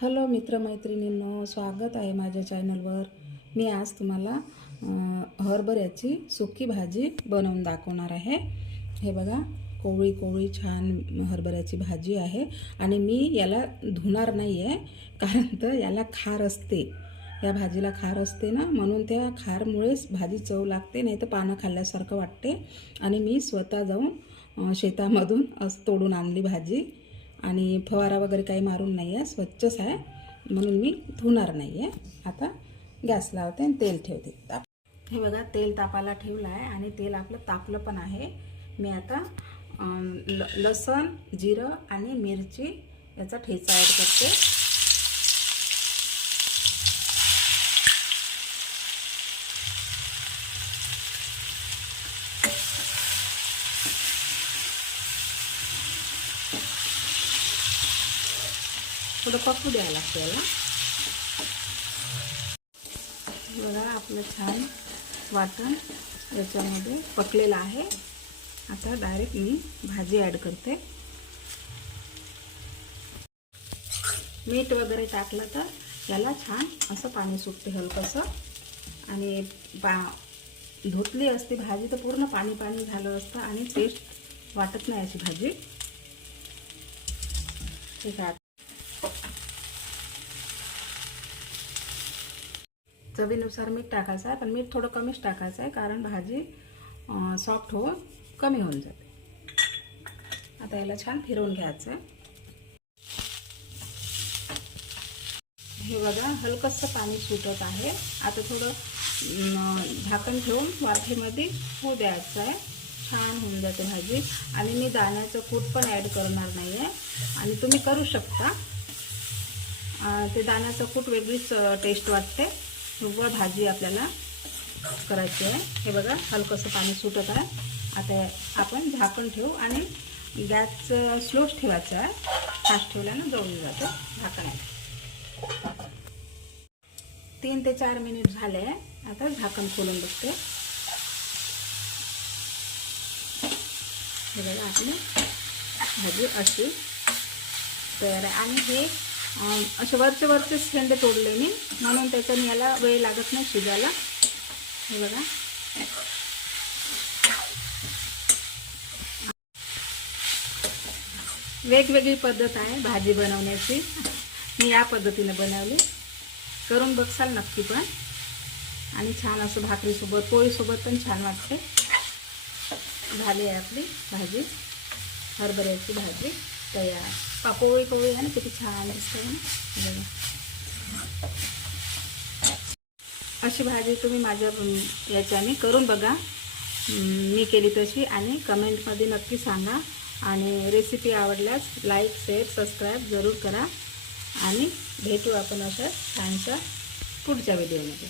Hello मित्रमैत्रिणींनो स्वागत आहे माझ्या चॅनलवर. मी आज तुम्हाला हरभऱ्याची सुकी भाजी बनवून दाखवणार आहे. हे बघा कोवळी कोवळी छान हरभऱ्याची भाजी आहे आणि मी याला धुणार नाही आहे कारण तर याला खार असते. या भाजीला खार असते ना म्हणून त्या खारमुळेच भाजी चव लागते नाही तर पानं खाल्ल्यासारखं वाटते. आणि मी स्वतः जाऊन शेतामधून असं तोडून आणली भाजी. आणि फवारा वगैरे काही मारून नाही आहे स्वच्छच आहे. म्हणून मी धुणार नाही आहे आता गॅस लावते आणि तेल ठेवते. ताप. हे बघा तेल तापायला ठेवलं आहे आणि तेल आपलं तापलं पण आहे. मी आता ल लसण जिरं आणि मिरची याचा ठेचा ॲड करते. थोडं पकू द्यायला लागतं याला. बघा आपलं छान वाटण याच्यामध्ये पकलेलं आहे. आता डायरेक्ट मी भाजी ॲड करते. मीठ वगैरे टाकलं तर याला छान असं पाणी सुटते हलकंसं. आणि पा धुतली असती भाजी तर पूर्ण पाणी पाणी झालं असतं आणि टेस्ट वाटत नाही अशी भाजी. ठीक आहे चवीनुसार मीठ टाकायचं आहे पण मीठ थोडं कमीच टाकायचं आहे कारण भाजी सॉफ्ट होऊन कमी होऊन जाते. आता याला छान फिरवून घ्यायचं आहे. हे बघा हलकंसं पाणी सुटत आहे. आता थोडं झाकण ठेवून वाफेमध्ये होऊ द्यायचं आहे. छान होऊन जाते भाजी. आणि मी दाण्याचं कूट पण ॲड करणार नाही आहे आणि तुम्ही करू शकता. ते दाण्याचं कूट वेगळीच टेस्ट वाटते. किंवा भाजी आपल्याला करायची आहे. हे बघा हलकंसं पाणी सुटत आहे. आता आपण झाकण ठेवू आणि गॅस स्लोच ठेवायचा आहे. फास्ट ठेवल्यानं जळून जातं झाकण. तीन ते चार मिनिट झाले आता झाकण खोलून बघते. हे बघा आपली भाजी अशी तयार आहे. आणि हे असे वरचे वरचे शेंडे तोडले मी. म्हणून त्याच्याने याला वेळ लागत नाही शिजायला. हे बघा. वेगवेगळी पद्धत आहे भाजी बनवण्याची. मी या पद्धतीने बनवली. करून बघसाल नक्की पण. आणि छान असं भाकरीसोबत पोळीसोबत पण छान वाटते. झाली आहे आपली भाजी. हरभऱ्याची भाजी. तयार पा पोळी आहे ना किती छान दिसते ना अशी भाजी तुम्ही माझ्या याच्याने करून बघा मी केली तशी आणि कमेंटमध्ये नक्की सांगा आणि रेसिपी आवडल्यास लाईक शेअर सबस्क्राईब जरूर करा आणि भेटू आपण अशा छानशा पुढच्या व्हिडिओमध्ये